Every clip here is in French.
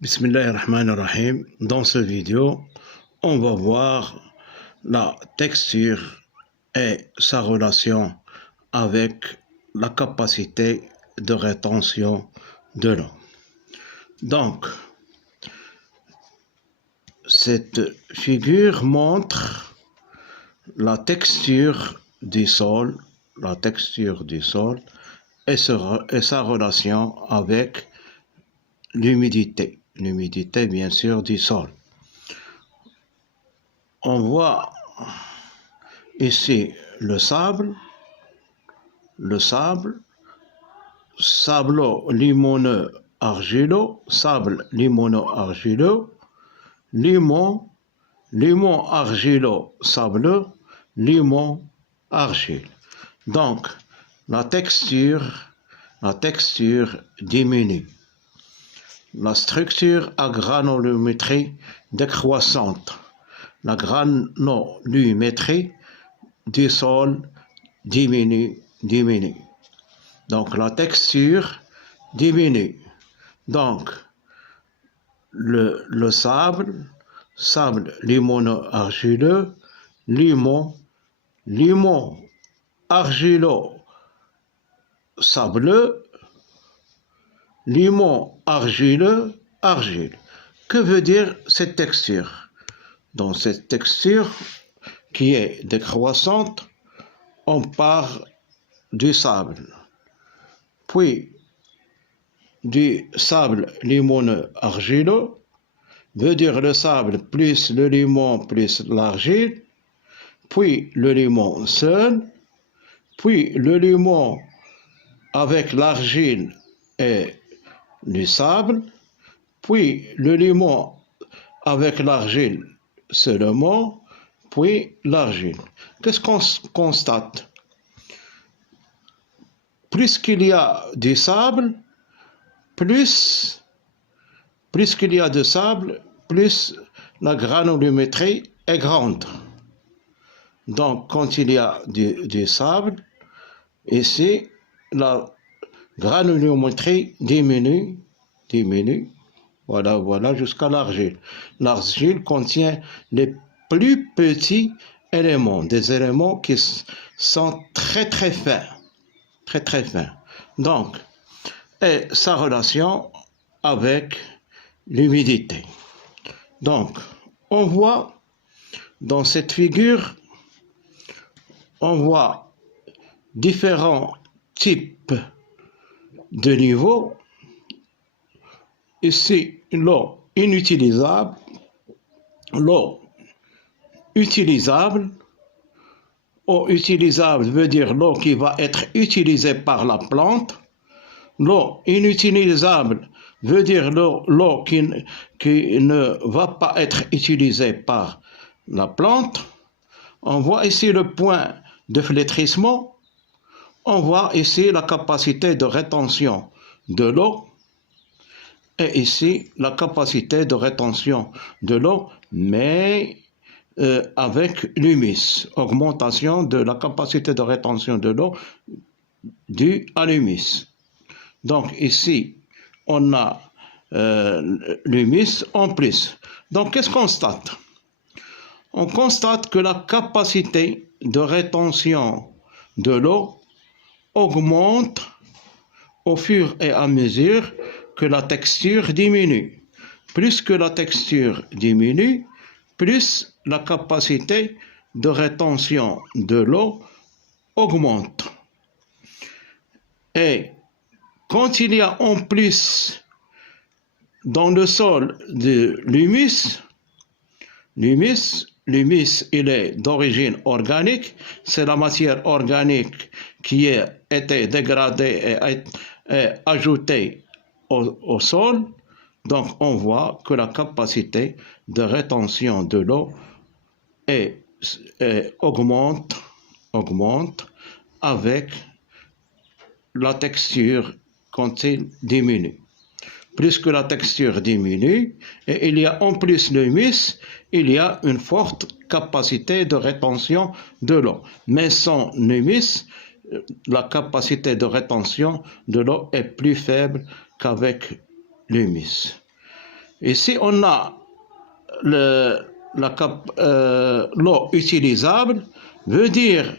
Bismillahirrahmanirrahim. Dans cette vidéo, on va voir la texture et sa relation avec la capacité de rétention de l'eau. Donc, cette figure montre la texture du sol et sa relation avec l'humidité bien sûr du sol. On voit ici le sable limoneux argileux, limon argileux sableux, limon argile. Donc la texture diminue. La structure à granulométrie décroissante. La granulométrie du sol diminue. Donc la texture diminue. Donc le sable limoneux argileux, limon argileux sableux, limon argileux, argile. Que veut dire cette texture? Dans cette texture qui est décroissante, on part du sable, puis du sable limoneux argileux, veut dire le sable plus le limon plus l'argile, puis le limon seul, puis le limon avec l'argile et le sable, puis le limon avec l'argile seulement, puis l'argile. Qu'est-ce qu'on constate? Plus qu'il y a du sable, plus qu'il y a de sable, plus la granulométrie est grande. Donc quand il y a du sable, ici, la granulométrie diminue, voilà jusqu'à l'argile. L'argile contient les plus petits éléments, des éléments qui sont très fins. Donc, et sa relation avec l'humidité. Donc, on voit dans cette figure, on voit différents types de niveaux. Ici, l'eau inutilisable, l'eau utilisable. Eau utilisable veut dire l'eau qui va être utilisée par la plante. L'eau inutilisable veut dire l'eau qui ne va pas être utilisée par la plante. On voit ici le point de flétrissement. On voit ici la capacité de rétention de l'eau. Et ici, la capacité de rétention de l'eau, mais avec l'humus. Augmentation de la capacité de rétention de l'eau due à l'humus. Donc ici, on a l'humus en plus. Donc qu'est-ce qu'on constate? On constate que la capacité de rétention de l'eau augmente au fur et à mesure que la texture diminue. Plus que la texture diminue, plus la capacité de rétention de l'eau augmente. Et quand il y a en plus dans le sol de l'humus, l'humus il est d'origine organique, c'est la matière organique qui a été dégradée et ajoutée au sol. Donc on voit que la capacité de rétention de l'eau augmente avec la texture quand il diminue. Plus que la texture diminue, et il y a en plus l'humus, il y a une forte capacité de rétention de l'eau. Mais sans humus, la capacité de rétention de l'eau est plus faible qu'avec l'humus. Et si on a l'eau utilisable, veut dire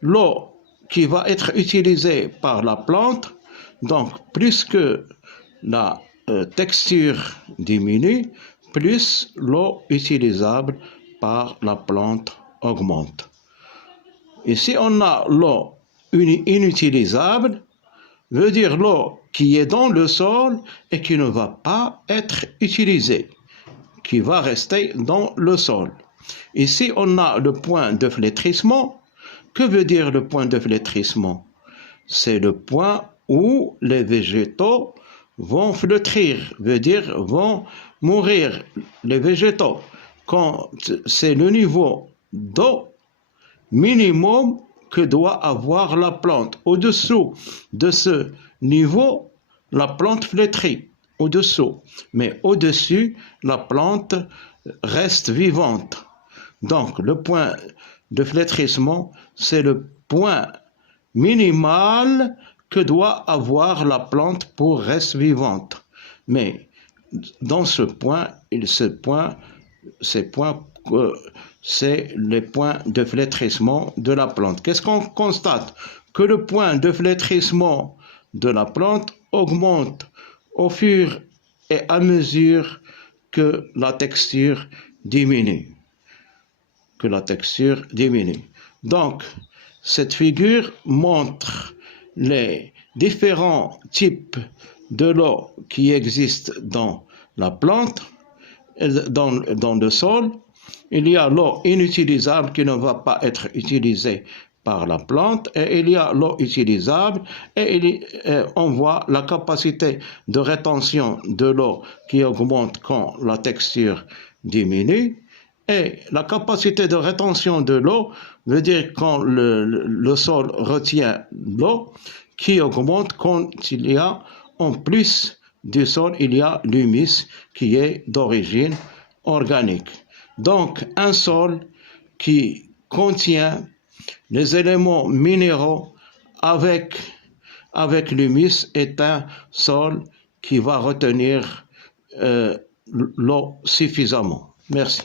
l'eau qui va être utilisée par la plante, donc plus que la texture diminue, plus l'eau utilisable par la plante augmente. Et si on a l'eau inutilisable, veut dire l'eau qui est dans le sol et qui ne va pas être utilisée, qui va rester dans le sol. Ici, on a le point de flétrissement. Que veut dire le point de flétrissement? C'est le point où les végétaux vont flétrir, veut dire vont mourir, les végétaux. Quand c'est le niveau d'eau minimum que doit avoir la plante. Au-dessous de ce niveau, la plante flétrit. Au-dessous. Mais au-dessus, la plante reste vivante. Donc, le point de flétrissement, c'est le point minimal que doit avoir la plante pour rester vivante. Mais dans ce point, c'est les points de flétrissement de la plante. Qu'est-ce qu'on constate? Que le point de flétrissement de la plante augmente au fur et à mesure que la texture diminue. Donc, cette figure montre les différents types de l'eau qui existent dans la plante, dans le sol. Il y a l'eau inutilisable qui ne va pas être utilisée par la plante, et il y a l'eau utilisable, et on voit la capacité de rétention de l'eau qui augmente quand la texture diminue, et la capacité de rétention de l'eau veut dire quand le sol retient l'eau, qui augmente quand il y a, en plus du sol, il y a l'humus qui est d'origine organique. Donc, un sol qui contient les éléments minéraux avec l'humus est un sol qui va retenir l'eau suffisamment. Merci.